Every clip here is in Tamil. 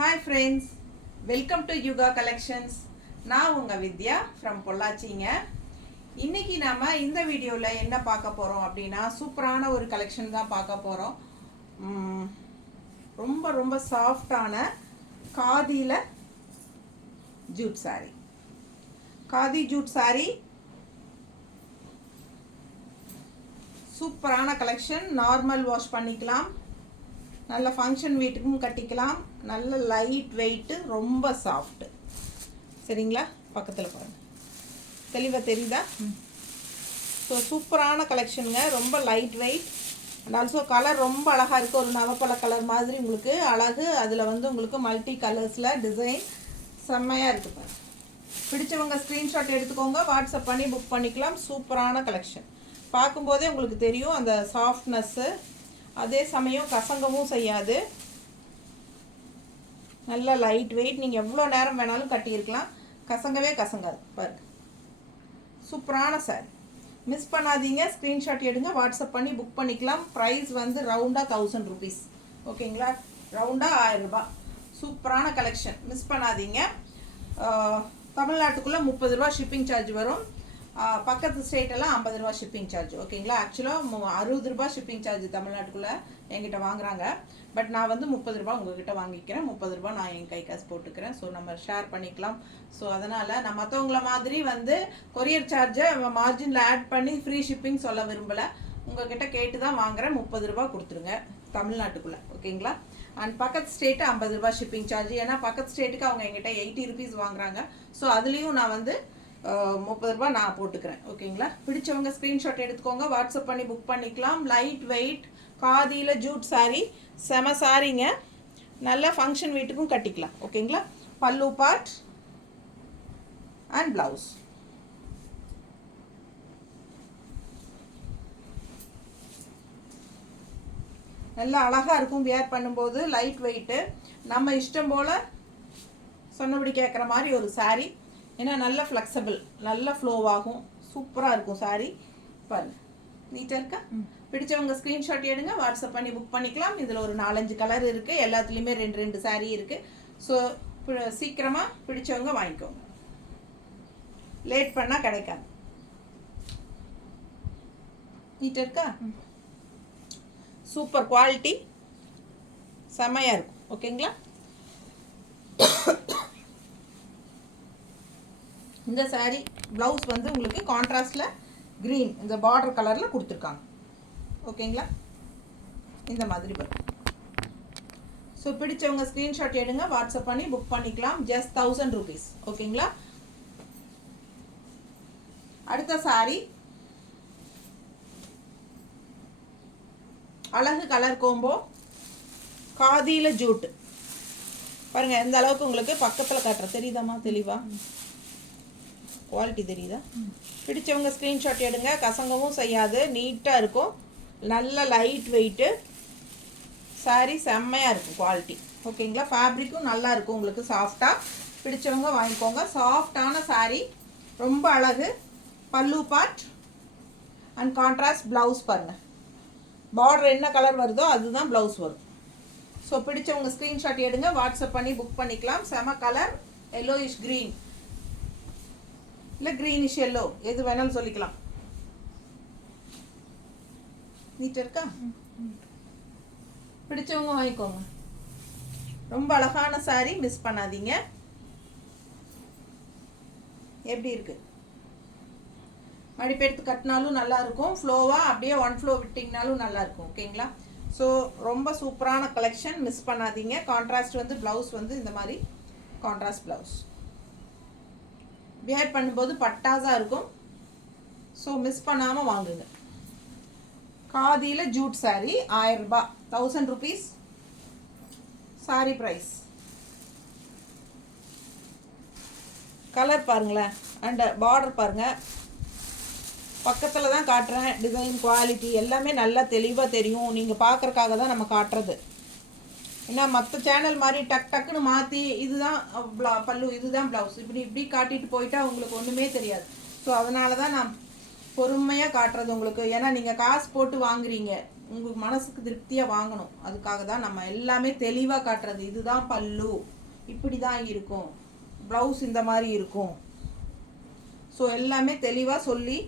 Hi friends, welcome to Yuga collections. நான் உங்கள் வித்யா ஃப்ரம் பொள்ளாச்சிங்க. இன்றைக்கி நாம் இந்த வீடியோவில் என்ன பார்க்க போகிறோம் அப்படின்னா, சூப்பரான ஒரு கலெக்ஷன் தான் பார்க்க போகிறோம். ரொம்ப ரொம்ப சாஃப்டான காதியில் ஜூட் சாரீ. காதி ஜூட் சாரீ சூப்பரான கலெக்ஷன். நார்மல் வாஷ் பண்ணிக்கலாம், நல்ல ஃபங்க்ஷன் வீட்டுக்கும் கட்டிக்கலாம். நல்ல லைட் வெயிட்டு, ரொம்ப சாஃப்ட்டு. சரிங்களா? பக்கத்தில் பாருங்கள், தெளிவாக தெரியுதா? ஸோ சூப்பரான கலெக்ஷனுங்க. ரொம்ப light weight and also colour ரொம்ப அழகாக இருக்குது. ஒரு நவப்பழ கலர் மாதிரி உங்களுக்கு அழகு. அதில் வந்து உங்களுக்கு மல்டி கலர்ஸில் டிசைன் செம்மையாக இருக்குது பாருங்கள். பிடிச்சவங்க ஸ்க்ரீன்ஷாட் எடுத்துக்கோங்க, வாட்ஸ்அப் பண்ணி புக் பண்ணிக்கலாம். சூப்பரான கலெக்ஷன். பார்க்கும்போதே உங்களுக்கு தெரியும் அந்த சாஃப்ட்னஸ்ஸு. அதே சமயம் கசங்கவும் செய்யாது. நல்ல லைட் வெயிட், நீங்கள் எவ்வளோ நேரம் வேணாலும் கட்டியிருக்கலாம், கசங்கவே கசங்காது. பாருங்க, சூப்பரான சாரி. மிஸ் பண்ணாதீங்க, ஸ்க்ரீன்ஷாட் எடுங்க, வாட்ஸ்அப் பண்ணி புக் பண்ணிக்கலாம். ப்ரைஸ் வந்து ரவுண்டாக 1000 rupees. ஓகேங்களா? ரவுண்டாக 1000 ரூபாய். சூப்பரான கலெக்ஷன், மிஸ் பண்ணாதீங்க. தமிழ்நாட்டுக்குள்ளே 30 ரூபா ஷிப்பிங் சார்ஜ் வரும். பக்கத்து ஸ்டேட்டெல்லாம் 50 ரூபா ஷிப்பிங் சார்ஜ். ஓகேங்களா? ஆக்சுவலாக 60 ரூபா ஷிப்பிங் சார்ஜ் தமிழ்நாட்டுக்குள்ளே என்கிட்ட வாங்குறாங்க. பட் நான் வந்து 30 ரூபா உங்ககிட்ட வாங்கிக்கிறேன். 30 ரூபா நான் என் கை காசு போட்டுக்கிறேன். ஸோ நம்ம ஷேர் பண்ணிக்கலாம். ஸோ அதனால் நான் மற்றவங்கள மாதிரி வந்து கொரியர் சார்ஜை மார்ஜினில் ஆட் பண்ணி ஃப்ரீ ஷிப்பிங் சொல்ல விரும்பலை. உங்ககிட்ட கேட்டு தான் வாங்குகிறேன். 30 ரூபா கொடுத்துருங்க தமிழ்நாட்டுக்குள்ளே. ஓகேங்களா? அண்ட் பக்கத்து ஸ்டேட்டு 50 ரூபா ஷிப்பிங் சார்ஜ். ஏன்னா பக்கத்து ஸ்டேட்டுக்கு அவங்க எங்கிட்ட 80 rupees வாங்குறாங்க. ஸோ அதுலேயும் நான் வந்து 30 ரூபா நான் போட்டுக்கிறேன். ஓகேங்களா? பிடிச்சவங்க ஸ்க்ரீன்ஷாட் எடுத்துக்கோங்க, வாட்ஸ்அப் பண்ணி புக் பண்ணிக்கலாம். லைட் வெயிட் காதியில் ஜூட் சாரீ, செம சாரீங்க. நல்ல ஃபங்க்ஷன் வீட்டுக்கும் கட்டிக்கலாம். ஓகேங்களா? பல்லு பார்ட் அண்ட் ப்ளவுஸ். நல்லா அழகாக இருக்கும் வியர் பண்ணும்போது. லைட் வெயிட்டு, நம்ம இஷ்டம் போல் சொன்னபடி கேட்குற மாதிரி ஒரு சாரீ. ஏன்னா நல்ல ஃப்ளெக்சிபிள், நல்ல ஃப்ளோவாகும், சூப்பராக இருக்கும் சாரீ. பாருங்கள், நீட்டாக இருக்கா? பிடிச்சவங்க ஸ்க்ரீன்ஷாட் எடுங்க, வாட்ஸ்அப் பண்ணி புக் பண்ணிக்கலாம். இதில் ஒரு 4-5 கலர் இருக்குது. எல்லாத்துலேயுமே 2 சாரீ இருக்குது. ஸோ சீக்கிரமாக பிடிச்சவங்க வாங்கிக்கோங்க, லேட் பண்ணால் கிடைக்காது. நீட்டாக இருக்கா? சூப்பர் குவாலிட்டி, செம்மையாக இருக்கும். ஓகேங்களா? இந்த சாரீ ப்ளவுஸ் வந்து உங்களுக்கு கான்ட்ராஸ்டில் க்ரீன் இந்த பார்டர் கலரில் கொடுத்துருக்காங்க. ஓகேங்களா? இந்த மாதிரி வரும். ஸோ பிடிச்சவங்க ஸ்க்ரீன்ஷாட் எடுங்க, வாட்ஸ்அப் பண்ணி புக் பண்ணிக்கலாம். Just 1000 rupees. ஓகேங்களா? அடுத்த சாரீ அழகு கலர் கோம்போ காதியில் ஜூட்டு. பாருங்கள் எந்த அளவுக்கு உங்களுக்கு பக்கத்தில் காட்டுற தெரியுதாம்மா? தெளிவா குவாலிட்டி தெரியுதா? பிடிச்சவங்க ஸ்க்ரீன்ஷாட் எடுங்க, கசங்கவும் செய்யாது, நீட்டாக இருக்கும். நல்ல லைட் வெயிட்டு சாரீ, செம்மையாக இருக்கும் குவாலிட்டி. ஓகேங்களா? ஃபேப்ரிக்கும் நல்லா இருக்கும் உங்களுக்கு சாஃப்டாக. பிடிச்சவங்க வாங்கிக்கோங்க. சாஃப்டான சாரீ, ரொம்ப அழகு. பல்லு பார்ட் அண்ட் கான்ட்ராஸ்ட் ப்ளவுஸ். பாருங்கள், பார்டர் என்ன கலர் வருதோ அதுதான் ப்ளவுஸ் வரும். ஸோ பிடிச்சவங்க ஸ்க்ரீன்ஷாட் எடுங்க, வாட்ஸ்அப் பண்ணி புக் பண்ணிக்கலாம். செம கலர், எல்லோயிஷ் க்ரீன் இல்லை க்ரீனிஷ் எல்லோ, எது வேணாலும் சொல்லிக்கலாம். நீட்டாக இருக்கா? பிடிச்சவங்க வாங்கிக்கோங்க. ரொம்ப அழகான சாரீ, மிஸ் பண்ணாதீங்க. எப்படி இருக்கு? மடிப்பெடுத்து கட்டினாலும் நல்லா இருக்கும், ஃப்ளோவாக அப்படியே ஒன் ஃப்ளோ விட்டிங்கனாலும் நல்லா இருக்கும். ஓகேங்களா? ஸோ ரொம்ப சூப்பரான கலெக்ஷன், மிஸ் பண்ணாதீங்க. கான்ட்ராஸ்ட் வந்து ப்ளவுஸ் வந்து இந்த மாதிரி கான்ட்ராஸ்ட் ப்ளவுஸ். வியர் பண்ணும்போது பட்டாஸாக இருக்கும். ஸோ மிஸ் பண்ணாமல் வாங்குங்க. காதியில் ஜூட் சாரீ 1000 ரூபாய், 1000 rupees சாரீ ப்ரைஸ். கலர் பாருங்களேன் அண்ட் பார்டர் பாருங்கள். பக்கத்தில் தான் காட்டுறேன். டிசைன் குவாலிட்டி எல்லாமே நல்லா தெளிவாக தெரியும். நீங்கள் பார்க்குறக்காக தான் நம்ம காட்டுறது. ஏன்னா மற்ற சேனல் மாதிரி டக்குன்னு மாற்றி இதுதான் பல்லு, இதுதான் ப்ளவுஸ், இப்படி காட்டிட்டு போயிட்டா உங்களுக்கு ஒன்றுமே தெரியாது. ஸோ அதனால தான் நான் பொறுமையாக காட்டுறது உங்களுக்கு. ஏன்னா நீங்கள் காசு போட்டு வாங்குறீங்க, உங்களுக்கு மனசுக்கு திருப்தியாக வாங்கணும். அதுக்காக தான் நம்ம எல்லாமே தெளிவாக காட்டுறது. இதுதான் பல்லு, இப்படி தான் இருக்கும், ப்ளவுஸ் இந்த மாதிரி இருக்கும். ஸோ எல்லாமே தெளிவாக சொல்லி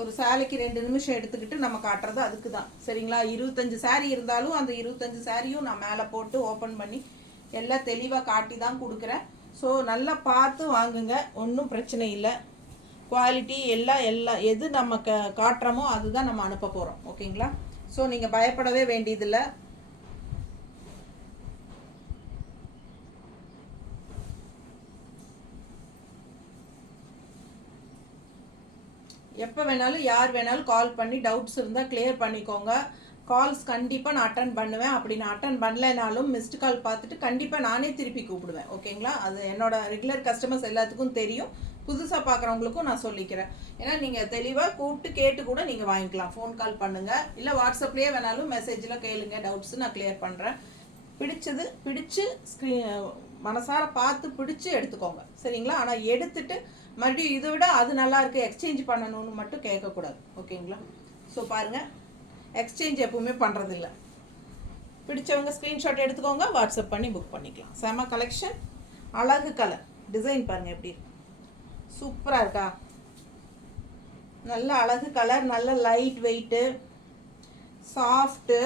ஒரு சேலைக்கு 2 நிமிஷம் எடுத்துக்கிட்டு நம்ம காட்டுறது அதுக்கு தான். சரிங்களா? 25 saree இருந்தாலும் அந்த 25 சாரியும் நான் மேலே போட்டு ஓப்பன் பண்ணி எல்லாம் தெளிவாக காட்டி தான் கொடுக்குறேன். ஸோ நல்லா பார்த்து வாங்குங்க, ஒன்றும் பிரச்சனை இல்லை. குவாலிட்டி எல்லாம் எது நம்ம காட்டுறோமோ அதுதான் நம்ம அனுப்ப போகிறோம். ஓகேங்களா? ஸோ நீங்கள் பயப்படவே வேண்டியதில்லை. எப்போ வேணாலும் யார் வேணாலும் கால் பண்ணி டவுட்ஸ் இருந்தால் கிளியர் பண்ணிக்கோங்க. கால்ஸ் கண்டிப்பாக நான் அட்டன் பண்ணுவேன். அப்படி நான் அட்டன் பண்ணலைனாலும் மிஸ்டு கால் பார்த்துட்டு கண்டிப்பாக நானே திருப்பி கூப்பிடுவேன். ஓகேங்களா? அது என்னோட ரெகுலர் கஸ்டமர்ஸ் எல்லாத்துக்கும் தெரியும். புதுசாக பார்க்குறவங்களுக்கும் நான் சொல்லிக்கிறேன். ஏன்னா நீங்கள் தெளிவாக கூப்பிட்டு கேட்டு கூட நீங்கள் வாங்கிக்கலாம். ஃபோன் கால் பண்ணுங்கள், இல்லை வாட்ஸ்அப்லேயே வேணாலும் மெசேஜில் கேளுங்க, டவுட்ஸு நான் கிளியர் பண்ணுறேன். பிடிச்சு மனசார பார்த்து பிடிச்சி எடுத்துக்கோங்க. சரிங்களா? ஆனால் எடுத்துட்டு மறுபடியும் இதை விட அது நல்லா இருக்குது எக்ஸ்சேஞ்ச் பண்ணணும்னு மட்டும் கேட்கக்கூடாது. ஓகேங்களா? ஸோ பாருங்கள், எக்ஸ்சேஞ்ச் எப்பவுமே பண்ணுறதில்ல. பிடிச்சவங்க ஸ்க்ரீன்ஷாட் எடுத்துக்கோங்க, வாட்ஸ்அப் பண்ணி புக் பண்ணிக்கலாம். செம கலெக்ஷன், அழகு கலர் டிசைன் பாருங்கள் எப்படி இருக்கு, சூப்பராக இருக்கா? நல்ல அழகு கலர், நல்ல லைட் வெயிட்டு, சாஃப்ட்டு,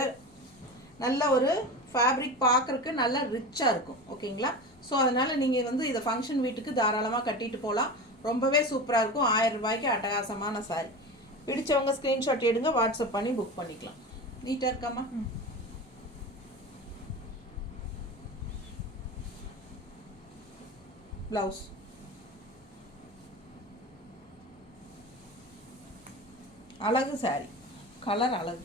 நல்ல ஒரு ஃபேப்ரிக் பார்க்குறக்கு நல்லா ரிச்சாக இருக்கும். ஓகேங்களா? ஸோ அதனால் நீங்கள் வந்து இதை ஃபங்க்ஷன் வீட்டுக்கு தாராளமாக கட்டிட்டு போகலாம். ரொம்பவே சூப்பராக இருக்கும். 1000 ரூபாய்க்கு அட்டகாசமான சாரி. பிடிச்சவங்க ஸ்க்ரீன்ஷாட் எடுங்க, வாட்ஸ்அப் பண்ணி புக் பண்ணிக்கலாம். நீட்டாக இருக்காமா? ப்ளவுஸ் அழகு சாரி, கலர் அழகு.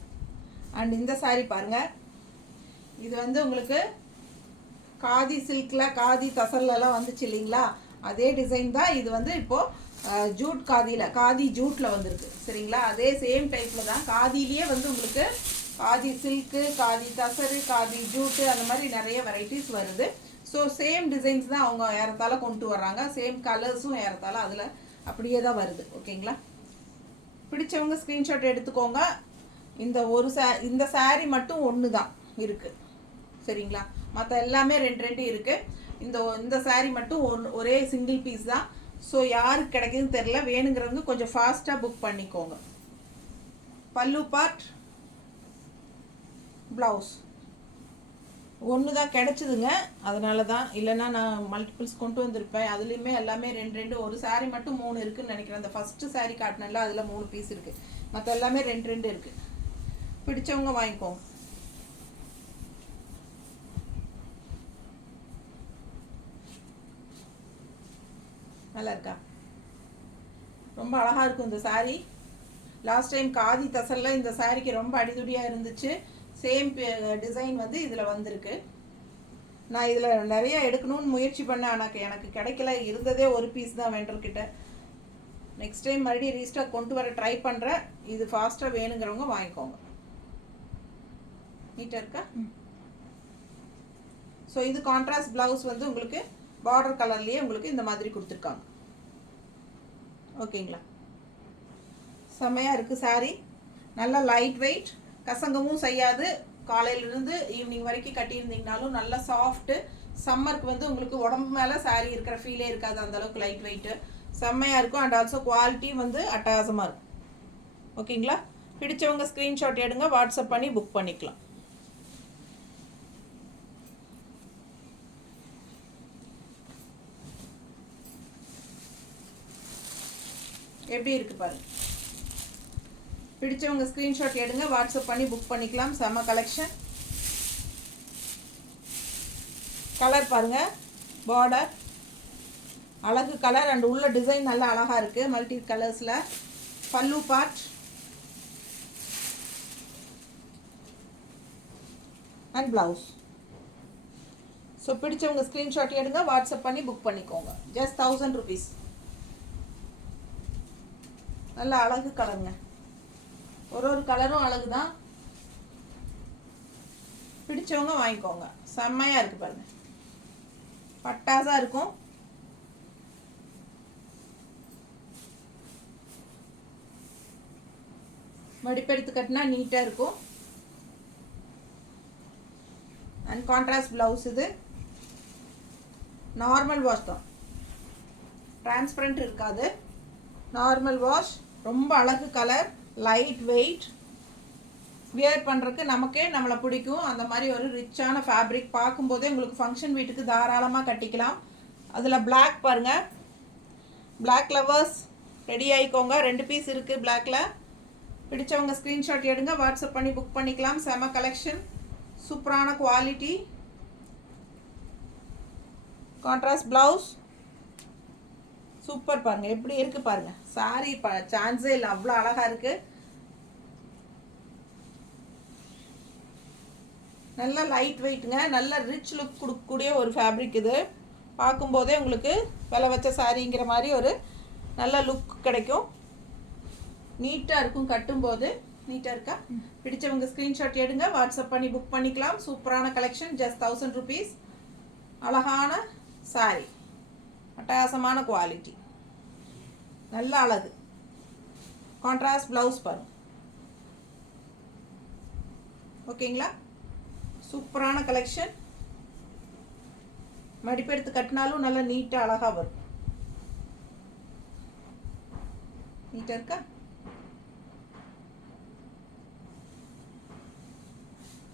அண்ட் இந்த சாரி பாருங்கள், இது வந்து உங்களுக்கு காதி சில்கில் காதி தசல்லாம் வந்துச்சு இல்லைங்களா? அதே டிசைன் தான் இது வந்து இப்போது ஜூட் காதி ஜூட்டில் வந்துருக்கு. சரிங்களா? அதே சேம் டைப்பில் தான் காதிலேயே வந்து உங்களுக்கு காதி சில்க்கு, காதி தசரு, காதி ஜூட்டு, அந்த மாதிரி நிறைய வெரைட்டிஸ் வருது. ஸோ சேம் டிசைன்ஸ் தான் அவங்க ஏறத்தாழ கொண்டு வர்றாங்க. சேம் கலர்ஸும் ஏறத்தாழ அதில் அப்படியே தான் வருது. ஓகேங்களா? பிடிச்சவங்க ஸ்க்ரீன்ஷாட் எடுத்துக்கோங்க. இந்த சாரீ மட்டும் ஒன்று தான் இருக்குது. சரிங்களா? மற்ற எல்லாமே 2 இருக்குது. இந்த சாரீ மட்டும் ஒரே சிங்கிள் பீஸ் தான். ஸோ யாருக்கு கிடைக்குதுன்னு தெரில, வேணுங்கிறவங்க கொஞ்சம் ஃபாஸ்ட்டாக புக் பண்ணிக்கோங்க. பல்லு பார்ட், ப்ளவுஸ் ஒன்று தான் கிடச்சிதுங்க, அதனால தான். இல்லைன்னா நான் மல்டிபிள்ஸ் கொண்டு வந்திருப்பேன். அதுலேயுமே எல்லாமே 2 ஒரு சாரீ மட்டும் 3 இருக்குதுன்னு நினைக்கிறேன். அந்த ஃபஸ்ட்டு சாரீ காட்டினல அதில் 3 பீஸ் இருக்குது, மற்ற எல்லாமே 2 இருக்குது. பிடிச்சவங்க வாங்கிக்கோங்க. நல்லா இருக்கா? ரொம்ப அழகாக இருக்கும் இந்த சாரீ. லாஸ்ட் டைம் காதி தசலில் இந்த சாரீக்கு ரொம்ப அடிதுடியாக இருந்துச்சு. சேம் டிசைன் வந்து இதில் வந்திருக்கு. நான் இதில் நிறைய எடுக்கணும்னு முயற்சி பண்ணேன், ஆனால் எனக்கு கிடைக்கல. இருந்ததே ஒரு பீஸ் தான் வெண்டர்கிட்ட. நெக்ஸ்ட் டைம் மறுபடியும் ரீஸ்டாக் கொண்டு வர ட்ரை பண்ணுறேன். இது ஃபாஸ்ட்டாக வேணுங்கிறவங்க வாங்கிக்கோங்க. நீட்டாக இருக்கா? ஸோ இது கான்ட்ராஸ்ட் ப்ளவுஸ் வந்து உங்களுக்கு பார்டர் கலர்லேயே உங்களுக்கு இந்த மாதிரி கொடுத்துருக்காங்க. ஓகேங்களா? செம்மையாக இருக்குது சாரீ. நல்லா லைட் வெயிட், கசங்கமும் செய்யாது. காலையிலேருந்து ஈவினிங் வரைக்கும் கட்டியிருந்தீங்கனாலும் நல்லா சாஃப்ட்டு. சம்மருக்கு வந்து உங்களுக்கு உடம்பு மேலே சாரீ இருக்கிற ஃபீலே இருக்காது, அந்தளவுக்கு லைட் வெயிட்டு செம்மையாக இருக்கும். அண்ட் ஆல்சோ குவாலிட்டி வந்து அட்டகாசமாக இருக்கும். ஓகேங்களா? பிடிச்சவங்க ஸ்க்ரீன்ஷாட் எடுங்க, வாட்ஸ்அப் பண்ணி புக் பண்ணிக்கலாம். எப்படி இருக்குது பாருங்க. பிடிச்சவங்க ஸ்க்ரீன்ஷாட் எடுங்க, வாட்ஸ்அப் பண்ணி புக் பண்ணிக்கலாம். செம்ம கலெக்ஷன். கலர் பாருங்கள், பார்டர் அழகு கலர். அண்ட் உள்ள டிசைன் நல்லா அழகாக இருக்குது மல்டி கலர்ஸில். பல்லு பார்ட் அண்ட் ப்ளவுஸ். ஸோ பிடிச்சவங்க ஸ்க்ரீன்ஷாட் எடுங்க, வாட்ஸ்அப் பண்ணி புக் பண்ணிக்கோங்க. Just 1000 rupees. நல்ல அழகு கலருங்க, ஒரு கலரும் அழகு தான். பிடிச்சவங்க வாங்கிக்கோங்க. செம்மையாக இருக்குது பாருங்க, பட்டாசாக இருக்கும். மடிப்பெடுத்து கட்டினா நீட்டாக இருக்கும். And contrast blouse. இது நார்மல் வாஷ் தான், டிரான்ஸ்பரண்ட் இருக்காது, நார்மல் வாஷ். ரொம்ப அழகு கலர், லைட் வெயிட், வியர் பண்ணுறதுக்கு நமக்கே நம்மளை பிடிக்கும். அந்த மாதிரி ஒரு ரிச்சான ஃபேப்ரிக். பார்க்கும்போதே உங்களுக்கு ஃபங்க்ஷன் வீட்டுக்கு தாராளமாக கட்டிக்கலாம். அதில் பிளாக் பாருங்கள், பிளாக் லவர்ஸ் ரெடி ஆகிக்கோங்க. 2 பீஸ் இருக்குது பிளாக்கில். பிடிச்சவங்க ஸ்க்ரீன்ஷாட் எடுங்க, வாட்ஸ்அப் பண்ணி புக் பண்ணிக்கலாம். செம கலெக்ஷன், சூப்பரான குவாலிட்டி. Contrast blouse super. பாருங்கள் எப்படி இருக்குது பாருங்கள். சாரி சான்ஸே இல்லை, அவ்வளோ அழகாக இருக்குது. நல்ல லைட் வெயிட்டுங்க, நல்ல ரிச் லுக் கொடுக்கக்கூடிய ஒரு ஃபேப்ரிக் இது. பார்க்கும்போதே உங்களுக்கு விலை வச்ச சாரிங்கிற மாதிரி ஒரு நல்ல லுக் கிடைக்கும். நீட்டாக இருக்கும், கட்டும்போது நீட்டாக இருக்கா. பிடிச்சவங்க ஸ்க்ரீன்ஷாட் எடுங்க, வாட்ஸ்அப் பண்ணி புக் பண்ணிக்கலாம். சூப்பரான கலெக்ஷன், ஜஸ்ட் 1000 rupees. அழகான சாரி, அட்டகாசமான குவாலிட்டி, நல்ல அழகு. கான்ட்ராஸ்ட் ப்ளவுஸ் பாருங்க. ஓகேங்களா, சூப்பரான கலெக்ஷன். மடிப்பெடுத்து கட்டினாலும் நல்லா நீட்டாக அழகாக வரும். நீட்டாக இருக்கா,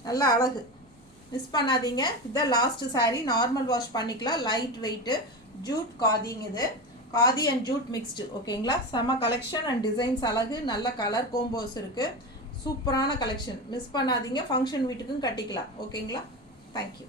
நல்லா அழகு. மிஸ் பண்ணாதீங்க. இதான் லாஸ்ட் சாரீ. நார்மல் வாஷ் பண்ணிக்கலாம். லைட் வெயிட்டு, ஜூட் காதிங்க. இது காதி அண்ட் ஜூட் மிக்ஸ்டு. ஓகேங்களா, செம கலெக்ஷன் அண்ட் டிசைன்ஸ் அழகு. நல்ல கலர் கோம்போஸ் இருக்குது. சூப்பரான கலெக்ஷன், மிஸ் பண்ணாதீங்க. ஃபங்க்ஷன் வீட்டுக்கும் கட்டிக்கலாம். ஓகேங்களா, தேங்க்யூ.